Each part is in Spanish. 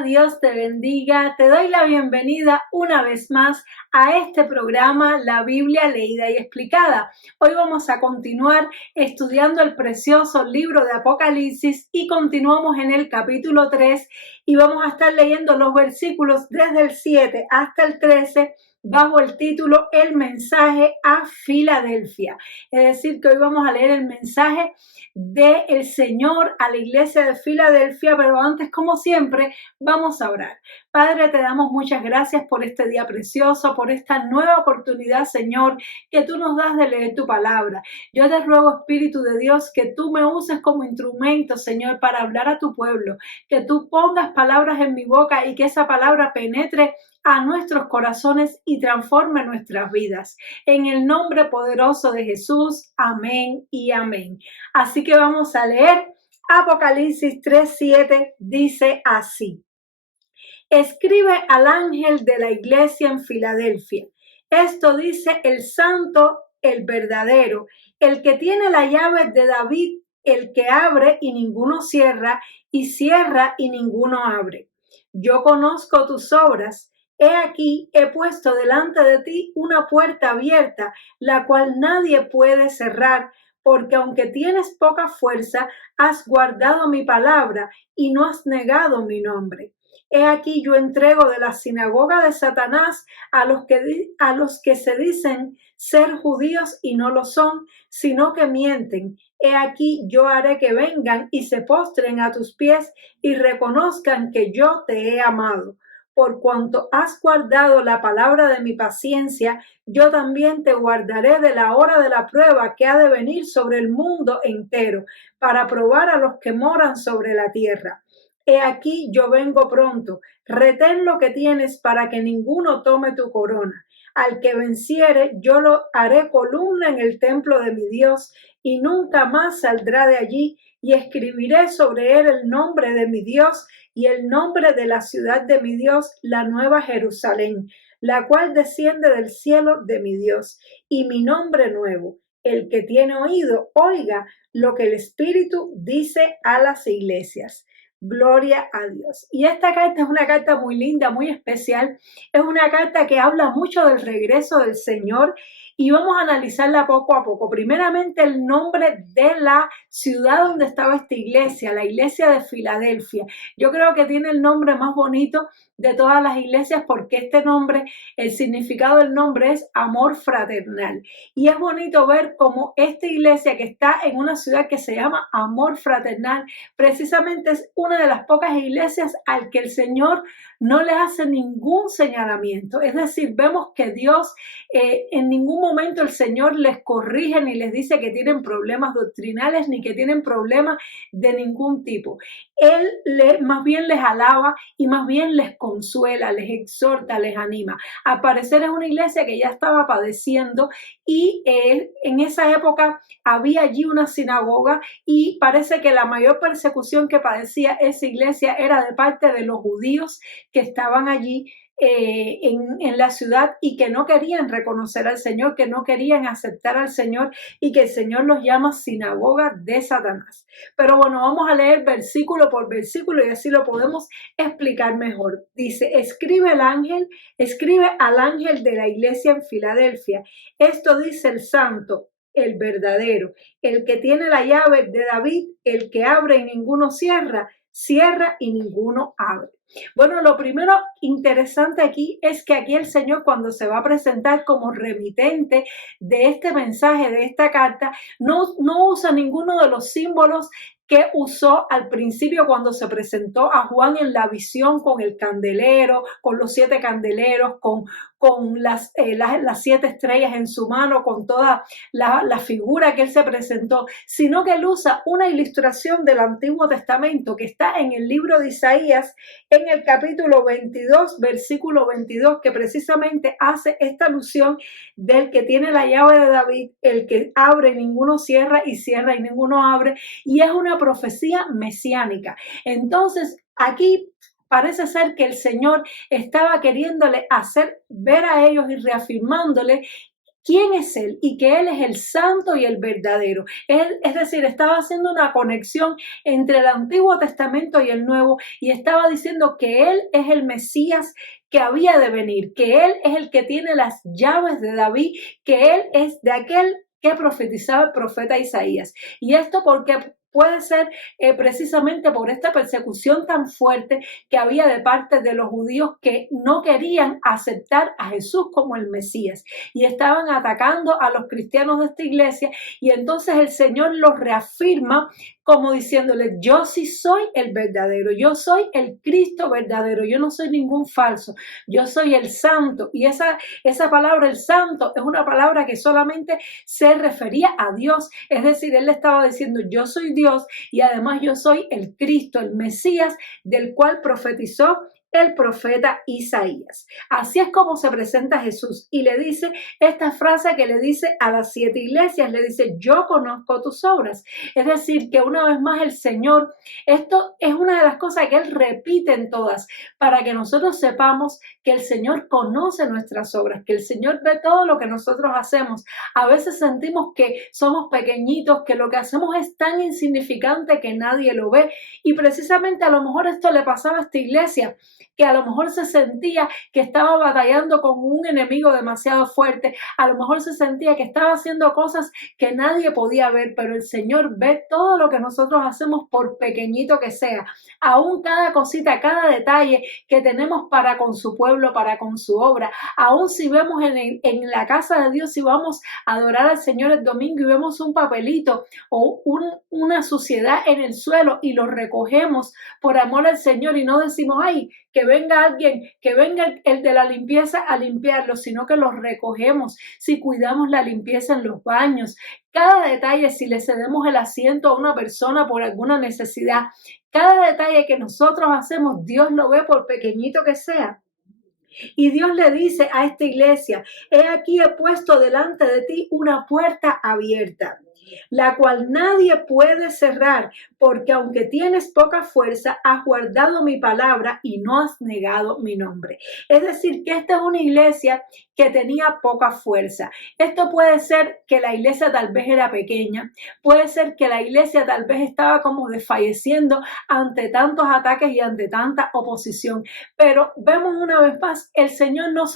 Hola, Dios te bendiga. Te doy la bienvenida una vez más a este programa, La Biblia Leída y Explicada. Hoy vamos a continuar estudiando el precioso libro de Apocalipsis y continuamos en el capítulo 3 y vamos a estar leyendo los versículos desde el 7 hasta el 13 bajo el título El mensaje a Filadelfia. Es decir, que hoy vamos a leer el mensaje del Señor a la iglesia de Filadelfia, pero antes, como siempre, vamos a orar. Padre, te damos muchas gracias por este día precioso, por esta nueva oportunidad, Señor, que tú nos das de leer tu palabra. Yo te ruego, Espíritu de Dios, que tú me uses como instrumento, Señor, para hablar a tu pueblo, que tú pongas palabras en mi boca y que esa palabra penetre a nuestros corazones y transforme nuestras vidas. En el nombre poderoso de Jesús, amén y amén. Así que vamos a leer Apocalipsis 3:7, dice así: escribe al ángel de la iglesia en Filadelfia. Esto dice el santo, el verdadero, el que tiene la llave de David, el que abre y ninguno cierra, y cierra y ninguno abre. Yo conozco tus obras. He aquí, he puesto delante de ti una puerta abierta, la cual nadie puede cerrar, porque aunque tienes poca fuerza, has guardado mi palabra y no has negado mi nombre. He aquí yo entrego de la sinagoga de Satanás a los que se dicen ser judíos y no lo son, sino que mienten. He aquí yo haré que vengan y se postren a tus pies y reconozcan que yo te he amado. Por cuanto has guardado la palabra de mi paciencia, yo también te guardaré de la hora de la prueba que ha de venir sobre el mundo entero, para probar a los que moran sobre la tierra. He aquí yo vengo pronto. Retén lo que tienes para que ninguno tome tu corona. Al que venciere, yo lo haré columna en el templo de mi Dios, y nunca más saldrá de allí, y escribiré sobre él el nombre de mi Dios y el nombre de la ciudad de mi Dios, la nueva Jerusalén, la cual desciende del cielo de mi Dios, y mi nombre nuevo. El que tiene oído, oiga lo que el Espíritu dice a las iglesias. Gloria a Dios. Y esta carta es una carta muy linda, muy especial. Es una carta que habla mucho del regreso del Señor y vamos a analizarla poco a poco. Primeramente, el nombre de la ciudad donde estaba esta iglesia, la iglesia de Filadelfia. Yo creo que tiene el nombre más bonito de todas las iglesias porque este nombre, el significado del nombre es amor fraternal. Y es bonito ver cómo esta iglesia que está en una ciudad que se llama Amor Fraternal, precisamente es una de las pocas iglesias al que el Señor no le hace ningún señalamiento. Es decir, vemos que Dios en ningún momento el Señor les corrige ni les dice que tienen problemas doctrinales ni que tienen problemas de ningún tipo. Él más bien les alaba y más bien les consuela, les exhorta, les anima. Al parecer es una iglesia que ya estaba padeciendo y en esa época había allí una sinagoga y parece que la mayor persecución que padecía esa iglesia era de parte de los judíos que estaban allí en la ciudad y que no querían reconocer al Señor, que no querían aceptar al Señor y que el Señor los llama sinagoga de Satanás. Pero bueno, vamos a leer versículo por versículo y así lo podemos explicar mejor. Dice, escribe al ángel de la iglesia en Filadelfia. Esto dice el santo, el verdadero, el que tiene la llave de David, el que abre y ninguno cierra, cierra y ninguno abre. Bueno, lo primero interesante aquí es que aquí el Señor, cuando se va a presentar como remitente de este mensaje, de esta carta, no usa ninguno de los símbolos que usó al principio cuando se presentó a Juan en la visión con el candelero, con los 7 candeleros, con las 7 estrellas en su mano, con toda la figura que él se presentó, sino que él usa una ilustración del Antiguo Testamento que está en el libro de Isaías, en el capítulo 22, versículo 22, que precisamente hace esta alusión del que tiene la llave de David, el que abre y ninguno cierra y cierra y ninguno abre, y es una profecía mesiánica. Entonces, aquí parece ser que el Señor estaba queriéndole hacer ver a ellos y reafirmándole quién es Él y que Él es el santo y el verdadero. Es decir, estaba haciendo una conexión entre el Antiguo Testamento y el Nuevo y estaba diciendo que Él es el Mesías que había de venir, que Él es el que tiene las llaves de David, que Él es de aquel que profetizaba el profeta Isaías. Y esto porque puede ser precisamente por esta persecución tan fuerte que había de parte de los judíos que no querían aceptar a Jesús como el Mesías y estaban atacando a los cristianos de esta iglesia, y entonces el Señor los reafirma como diciéndoles: yo sí soy el verdadero, yo soy el Cristo verdadero, yo no soy ningún falso, yo soy el santo. Y esa palabra, el santo, es una palabra que solamente se refería a Dios. Es decir, él le estaba diciendo: yo soy Dios y además yo soy el Cristo, el Mesías del cual profetizó el profeta Isaías. Así es como se presenta Jesús y le dice esta frase que le dice a las 7 iglesias, le dice: yo conozco tus obras. Es decir, que una vez más el Señor, esto es una de las cosas que Él repite en todas, para que nosotros sepamos que el Señor conoce nuestras obras, que el Señor ve todo lo que nosotros hacemos. A veces sentimos que somos pequeñitos, que lo que hacemos es tan insignificante que nadie lo ve, y precisamente a lo mejor esto le pasaba a esta iglesia, que a lo mejor se sentía que estaba batallando con un enemigo demasiado fuerte, a lo mejor se sentía que estaba haciendo cosas que nadie podía ver, pero el Señor ve todo lo que nosotros hacemos, por pequeñito que sea, aún cada cosita, cada detalle que tenemos para con su pueblo, para con su obra. Aún si vemos en la casa de Dios, si vamos a adorar al Señor el domingo y vemos un papelito o una suciedad en el suelo y lo recogemos por amor al Señor y no decimos: ay, que venga alguien, que venga el de la limpieza a limpiarlo, sino que los recogemos. Si cuidamos la limpieza en los baños, cada detalle, si le cedemos el asiento a una persona por alguna necesidad, cada detalle que nosotros hacemos, Dios lo ve, por pequeñito que sea. Y Dios le dice a esta iglesia: he aquí, he puesto delante de ti una puerta abierta, la cual nadie puede cerrar, porque aunque tienes poca fuerza, has guardado mi palabra y no has negado mi nombre. Es decir, que esta es una iglesia que tenía poca fuerza. Esto puede ser que la iglesia tal vez era pequeña, puede ser que la iglesia tal vez estaba como desfalleciendo ante tantos ataques y ante tanta oposición, pero vemos una vez más, el Señor no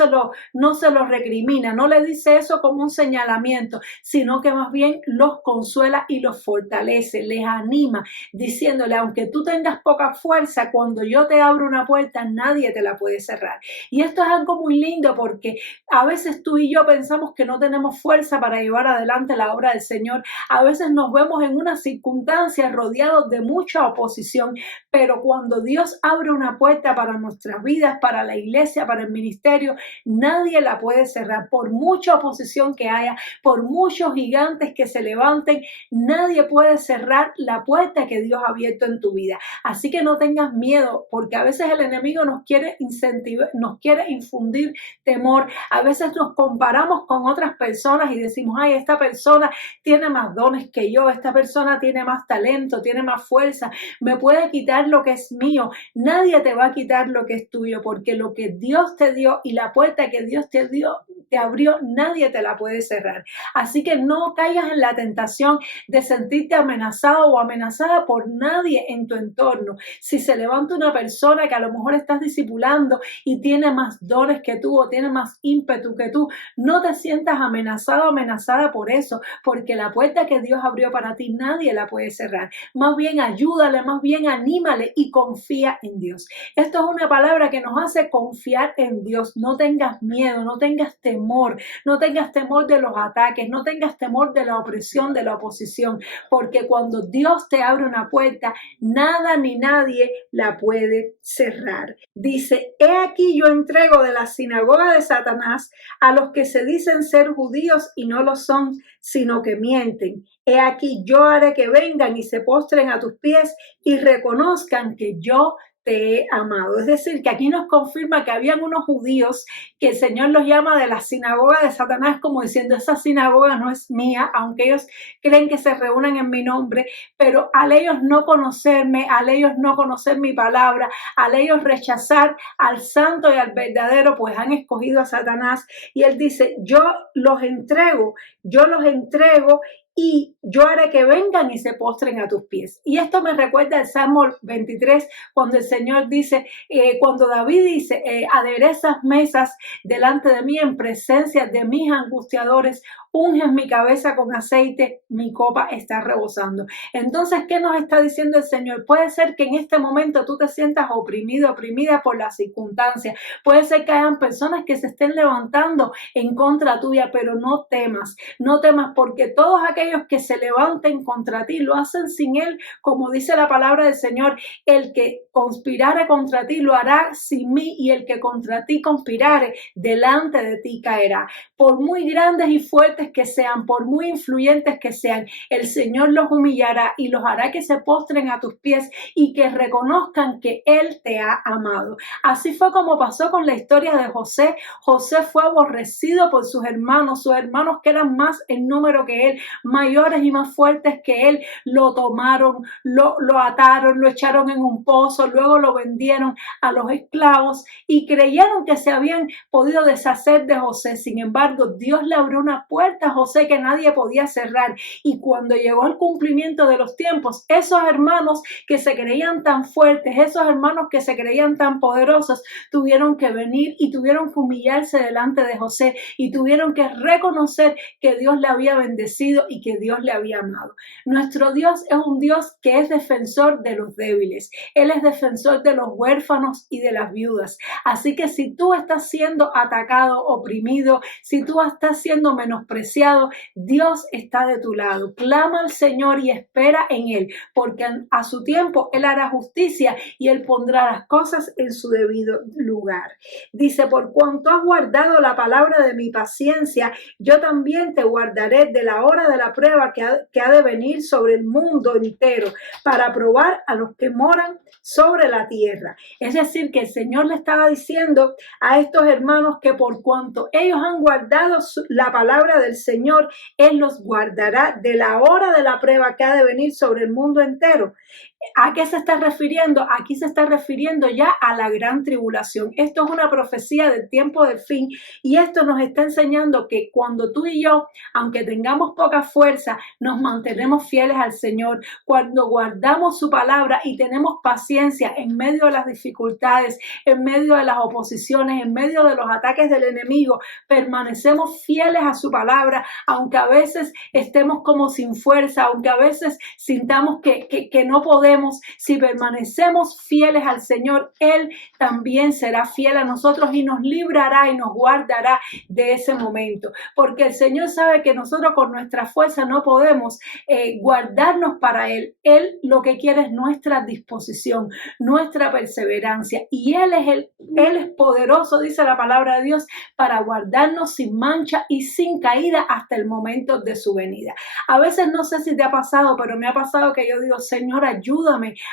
se lo recrimina, no le dice eso como un señalamiento, sino que más bien los consuela y los fortalece, les anima, diciéndole: aunque tú tengas poca fuerza, cuando yo te abro una puerta, nadie te la puede cerrar. Y esto es algo muy lindo, porque a veces tú y yo pensamos que no tenemos fuerza para llevar adelante la obra del Señor. A veces nos vemos en unas circunstancias rodeados de mucha oposición, pero cuando Dios abre una puerta para nuestras vidas, para la iglesia, para el ministerio, nadie la puede cerrar. Por mucha oposición que haya, por muchos gigantes que se levanten, nadie puede cerrar la puerta que Dios ha abierto en tu vida. Así que no tengas miedo, porque a veces el enemigo nos quiere incentivar, nos quiere infundir temor. A veces nos comparamos con otras personas y decimos: ay, esta persona tiene más dones que yo, esta persona tiene más talento, tiene más fuerza, me puede quitar lo que es mío. Nadie te va a quitar lo que es tuyo, porque lo que Dios te dio y la puerta que Dios te dio, te abrió, nadie te la puede cerrar. Así que no caigas en la tentación de sentirte amenazado o amenazada por nadie en tu entorno. Si se levanta una persona que a lo mejor estás discipulando y tiene más dones que tú o tiene más ímpetu que tú, no te sientas amenazado o amenazada por eso, porque la puerta que Dios abrió para ti nadie la puede cerrar. Más bien ayúdale, más bien anímale y confía en Dios. Esto es una palabra que nos hace confiar en Dios. No tengas miedo, no tengas temor, no tengas temor de los ataques, no tengas temor de la opresión, de la oposición, porque cuando Dios te abre una puerta, nada ni nadie la puede cerrar. Dice: he aquí, yo entrego de la sinagoga de Satanás a los que se dicen ser judíos y no lo son, sino que mienten. He aquí, yo haré que vengan y se postren a tus pies y reconozcan que yo te he amado. Es decir, que aquí nos confirma que habían unos judíos que el Señor los llama de la sinagoga de Satanás, como diciendo, esa sinagoga no es mía, aunque ellos creen que se reúnen en mi nombre, pero al ellos no conocerme, al ellos no conocer mi palabra, al ellos rechazar al santo y al verdadero, pues han escogido a Satanás. Y él dice, yo los entrego y yo haré que vengan y se postren a tus pies. Y esto me recuerda el Salmo 23, cuando el Señor dice, cuando David dice, aderezas mesas delante de mí en presencia de mis angustiadores, unges mi cabeza con aceite, mi copa está rebosando. Entonces, ¿qué nos está diciendo el Señor? Puede ser que en este momento tú te sientas oprimido, oprimida por las circunstancias. Puede ser que hayan personas que se estén levantando en contra tuya, pero no temas porque todos aquellos que se levanten contra ti lo hacen sin Él, como dice la palabra del Señor, el que conspirare contra ti lo hará sin mí y el que contra ti conspirare delante de ti caerá. Por muy grandes y fuertes que sean, por muy influyentes que sean, el Señor los humillará y los hará que se postren a tus pies y que reconozcan que Él te ha amado. Así fue como pasó con la historia de José. José fue aborrecido por sus hermanos que eran más en número que él, mayores y más fuertes que él, lo tomaron, lo ataron, lo echaron en un pozo, luego lo vendieron a los esclavos y creyeron que se habían podido deshacer de José. Sin embargo, Dios le abrió una puerta a José que nadie podía cerrar, y cuando llegó el cumplimiento de los tiempos, esos hermanos que se creían tan fuertes, esos hermanos que se creían tan poderosos, tuvieron que venir y tuvieron que humillarse delante de José y tuvieron que reconocer que Dios le había bendecido y que Dios le había amado. Nuestro Dios es un Dios que es defensor de los débiles. Él es defensor de los huérfanos y de las viudas. Así que si tú estás siendo atacado, oprimido, si tú estás siendo menospreciado, Dios está de tu lado. Clama al Señor y espera en Él, porque a su tiempo Él hará justicia y Él pondrá las cosas en su debido lugar. Dice, por cuanto has guardado la palabra de mi paciencia, yo también te guardaré de la hora de la prueba que ha de venir sobre el mundo entero para probar a los que moran sobre la tierra. Es decir, que el Señor le estaba diciendo a estos hermanos que por cuanto ellos han guardado la palabra del Señor, Él los guardará de la hora de la prueba que ha de venir sobre el mundo entero. ¿A qué se está refiriendo? Aquí se está refiriendo ya a la gran tribulación. Esto es una profecía del tiempo del fin y esto nos está enseñando que cuando tú y yo, aunque tengamos poca fuerza, nos mantenemos fieles al Señor, cuando guardamos su palabra y tenemos paciencia en medio de las dificultades, en medio de las oposiciones, en medio de los ataques del enemigo, permanecemos fieles a su palabra, aunque a veces estemos como sin fuerza, aunque a veces sintamos que no podemos. Si permanecemos fieles al Señor, Él también será fiel a nosotros y nos librará y nos guardará de ese momento, porque el Señor sabe que nosotros con nuestra fuerza no podemos guardarnos para Él. Él lo que quiere es nuestra disposición, nuestra perseverancia, y Él es poderoso, dice la palabra de Dios, para guardarnos sin mancha y sin caída hasta el momento de su venida. A veces no sé si te ha pasado, pero me ha pasado que yo digo, Señor, ayúdame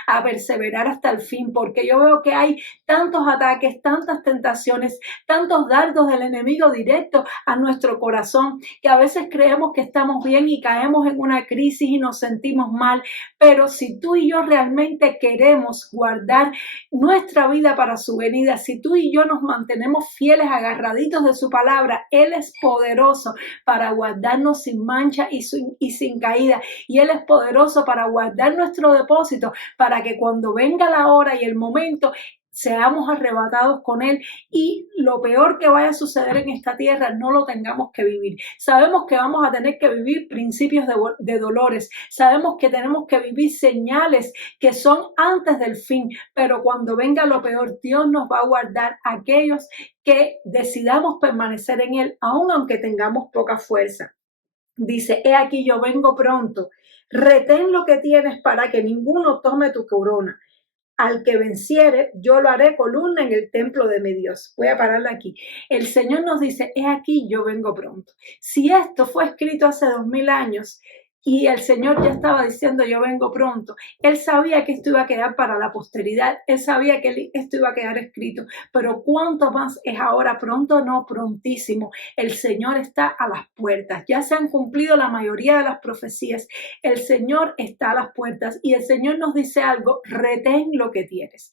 a perseverar hasta el fin, porque yo veo que hay tantos ataques, tantas tentaciones, tantos dardos del enemigo directo a nuestro corazón, que a veces creemos que estamos bien y caemos en una crisis y nos sentimos mal, pero si tú y yo realmente queremos guardar nuestra vida para su venida, si tú y yo nos mantenemos fieles, agarraditos de su palabra, Él es poderoso para guardarnos sin mancha y sin caída, y Él es poderoso para guardar nuestro depósito para que cuando venga la hora y el momento seamos arrebatados con Él y lo peor que vaya a suceder en esta tierra no lo tengamos que vivir. Sabemos que vamos a tener que vivir principios de dolores, sabemos que tenemos que vivir señales que son antes del fin, pero cuando venga lo peor, Dios nos va a guardar a aquellos que decidamos permanecer en Él, aun aunque tengamos poca fuerza. Dice, he aquí yo vengo pronto. Retén lo que tienes para que ninguno tome tu corona. Al que venciere, yo lo haré columna en el templo de mi Dios. Voy a pararla aquí. El Señor nos dice, he aquí, yo vengo pronto. Si esto fue escrito hace 2000 años, y el Señor ya estaba diciendo, yo vengo pronto. Él sabía que esto iba a quedar para la posteridad, él sabía que esto iba a quedar escrito, pero cuánto más es ahora, pronto no, prontísimo. El Señor está a las puertas, ya se han cumplido la mayoría de las profecías, el Señor está a las puertas y el Señor nos dice algo, retén lo que tienes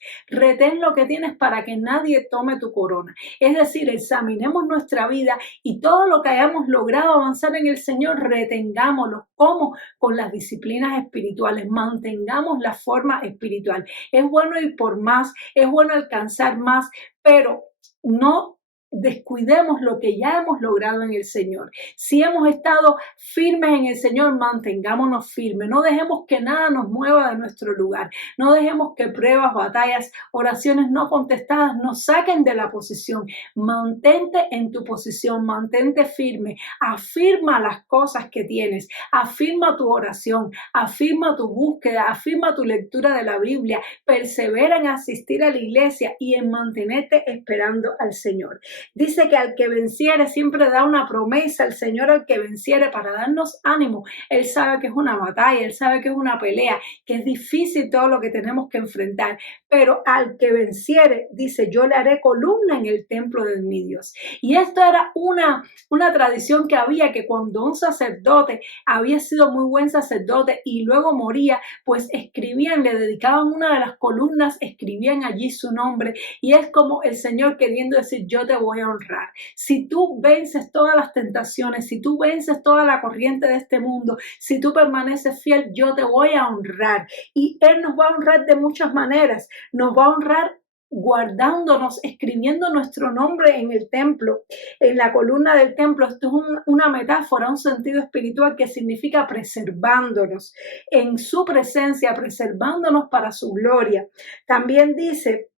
para que nadie tome tu corona. Es decir, examinemos nuestra vida y todo lo que hayamos logrado avanzar en el Señor, retengámoslo. ¿Cómo? Con las disciplinas espirituales, mantengamos la forma espiritual. Es bueno ir por más, es bueno alcanzar más, pero no descuidemos lo que ya hemos logrado en el Señor. Si hemos estado firmes en el Señor, mantengámonos firmes. No dejemos que nada nos mueva de nuestro lugar. No dejemos que pruebas, batallas, oraciones no contestadas nos saquen de la posición. Mantente en tu posición, mantente firme. Afirma las cosas que tienes. Afirma tu oración, afirma tu búsqueda, afirma tu lectura de la Biblia. Persevera en asistir a la iglesia y en mantenerte esperando al Señor. Dice que al que venciere siempre da una promesa el Señor al que venciere para darnos ánimo. Él sabe que es una batalla, él sabe que es una pelea, que es difícil todo lo que tenemos que enfrentar, pero al que venciere, dice, yo le haré columna en el templo de mi Dios. Y esto era una tradición que había, que cuando un sacerdote había sido muy buen sacerdote y luego moría, pues escribían, le dedicaban una de las columnas, escribían allí su nombre, y es como el Señor queriendo decir, yo te voy a honrar. Si tú vences todas las tentaciones, si tú vences toda la corriente de este mundo, si tú permaneces fiel, yo te voy a honrar. Y Él nos va a honrar de muchas maneras. Nos va a honrar guardándonos, escribiendo nuestro nombre en el templo, en la columna del templo. Esto es una metáfora, un sentido espiritual que significa preservándonos en su presencia, preservándonos para su gloria. También dice,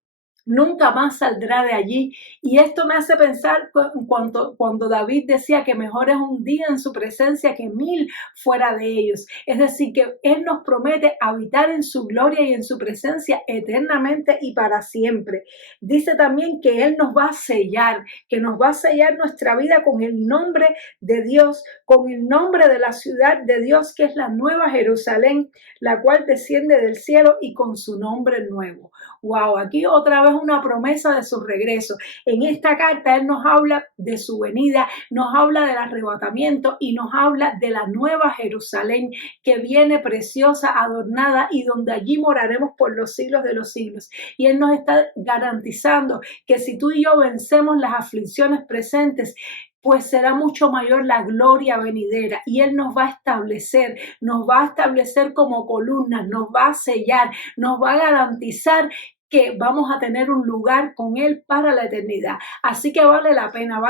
nunca más saldrá de allí. Y esto me hace pensar cuando David decía que mejor es un día en su presencia que 1000 fuera de ellos. Es decir, que Él nos promete habitar en su gloria y en su presencia eternamente y para siempre. Dice también que Él nos va a sellar, que nos va a sellar nuestra vida con el nombre de Dios, con el nombre de la ciudad de Dios, que es la Nueva Jerusalén, la cual desciende del cielo, y con su nombre nuevo. Wow, aquí otra vez una promesa de su regreso. En esta carta Él nos habla de su venida, nos habla del arrebatamiento y nos habla de la nueva Jerusalén que viene preciosa, adornada, y donde allí moraremos por los siglos de los siglos. Y Él nos está garantizando que si tú y yo vencemos las aflicciones presentes, pues será mucho mayor la gloria venidera, y Él nos va a establecer como columnas, nos va a sellar, nos va a garantizar que vamos a tener un lugar con Él para la eternidad. Así que vale la pena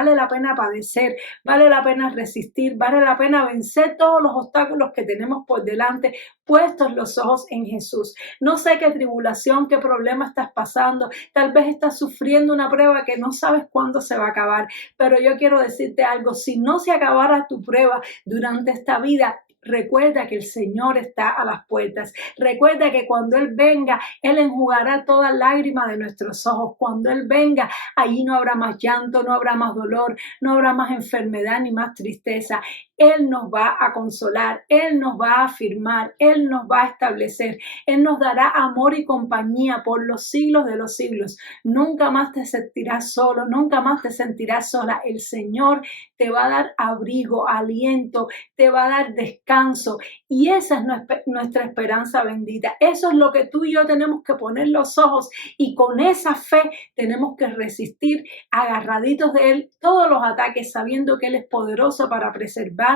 padecer, vale la pena resistir, vale la pena vencer todos los obstáculos que tenemos por delante, puestos los ojos en Jesús. No sé qué tribulación, qué problema estás pasando, tal vez estás sufriendo una prueba que no sabes cuándo se va a acabar, pero yo quiero decirte algo, si no se acabara tu prueba durante esta vida, recuerda que el Señor está a las puertas. Recuerda que cuando Él venga, Él enjugará toda lágrima de nuestros ojos. Cuando Él venga, allí no habrá más llanto, no habrá más dolor, no habrá más enfermedad ni más tristeza. Él nos va a consolar, Él nos va a afirmar, Él nos va a establecer, Él nos dará amor y compañía por los siglos de los siglos. Nunca más te sentirás solo, nunca más te sentirás sola. El Señor te va a dar abrigo, aliento, te va a dar descanso, y esa es nuestra esperanza bendita. Eso es lo que tú y yo tenemos que poner los ojos, y con esa fe tenemos que resistir agarraditos de Él todos los ataques, sabiendo que Él es poderoso para preservarnos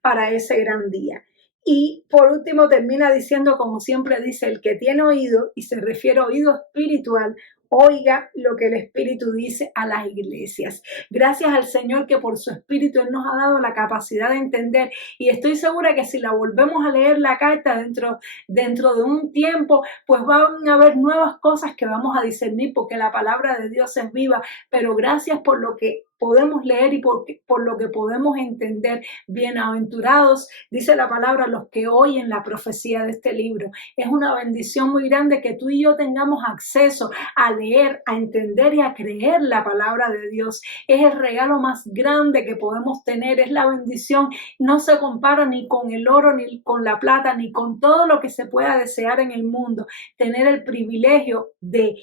para ese gran día. Y por último termina diciendo, como siempre dice, el que tiene oído, y se refiere a oído espiritual, oiga lo que el Espíritu dice a las iglesias. Gracias al Señor que por su Espíritu Él nos ha dado la capacidad de entender, y estoy segura que si la volvemos a leer la carta dentro de un tiempo, pues van a haber nuevas cosas que vamos a discernir, porque la palabra de Dios es viva. Pero gracias por lo que podemos leer y por lo que podemos entender. Bienaventurados, dice la palabra, los que oyen la profecía de este libro. Es una bendición muy grande que tú y yo tengamos acceso a leer, a entender y a creer la palabra de Dios. Es el regalo más grande que podemos tener, es la bendición. No se compara ni con el oro, ni con la plata, ni con todo lo que se pueda desear en el mundo. Tener el privilegio de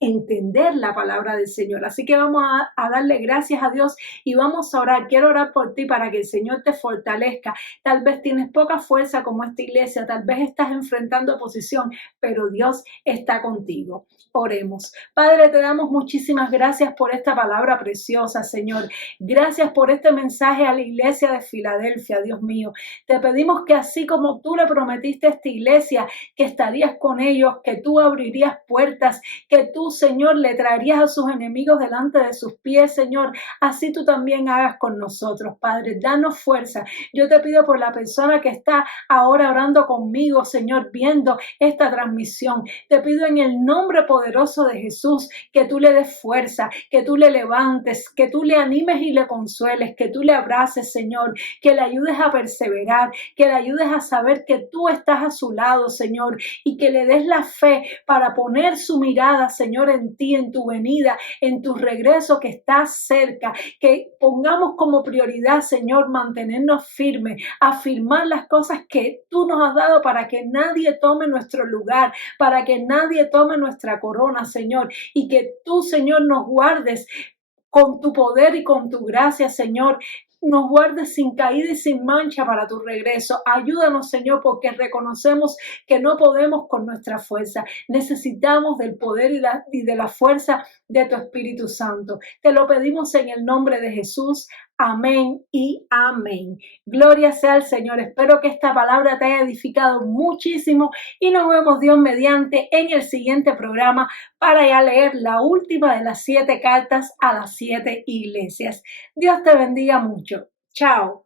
entender la palabra del Señor. Así que vamos a darle gracias a Dios y vamos a orar. Quiero orar por ti para que el Señor te fortalezca. Tal vez tienes poca fuerza como esta iglesia, tal vez estás enfrentando oposición, pero Dios está contigo. Oremos. Padre, te damos muchísimas gracias por esta palabra preciosa, Señor. Gracias por este mensaje a la iglesia de Filadelfia, Dios mío. Te pedimos que así como tú le prometiste a esta iglesia que estarías con ellos, que tú abrirías puertas, que tú, Señor, le traerías a sus enemigos delante de sus pies, Señor, así tú también hagas con nosotros, Padre. Danos fuerza. Yo te pido por la persona que está ahora orando conmigo, Señor, viendo esta transmisión. Te pido en el nombre poderoso de Jesús que tú le des fuerza, que tú le levantes, que tú le animes y le consueles, que tú le abraces, Señor, que le ayudes a perseverar, que le ayudes a saber que tú estás a su lado, Señor, y que le des la fe para poner su mirada, Señor, en ti, en tu venida, en tu regreso que estás cerca, que pongamos como prioridad, Señor, mantenernos firmes, afirmar las cosas que tú nos has dado para que nadie tome nuestro lugar, para que nadie tome nuestra corona, Señor, y que tú, Señor, nos guardes con tu poder y con tu gracia, Señor. Nos guardes sin caída y sin mancha para tu regreso. Ayúdanos, Señor, porque reconocemos que no podemos con nuestra fuerza. Necesitamos del poder y de la fuerza de tu Espíritu Santo. Te lo pedimos en el nombre de Jesús. Amén y amén. Gloria sea al Señor. Espero que esta palabra te haya edificado muchísimo y nos vemos Dios mediante en el siguiente programa para ya leer la última de las 7 cartas a las 7 iglesias. Dios te bendiga mucho. Chao.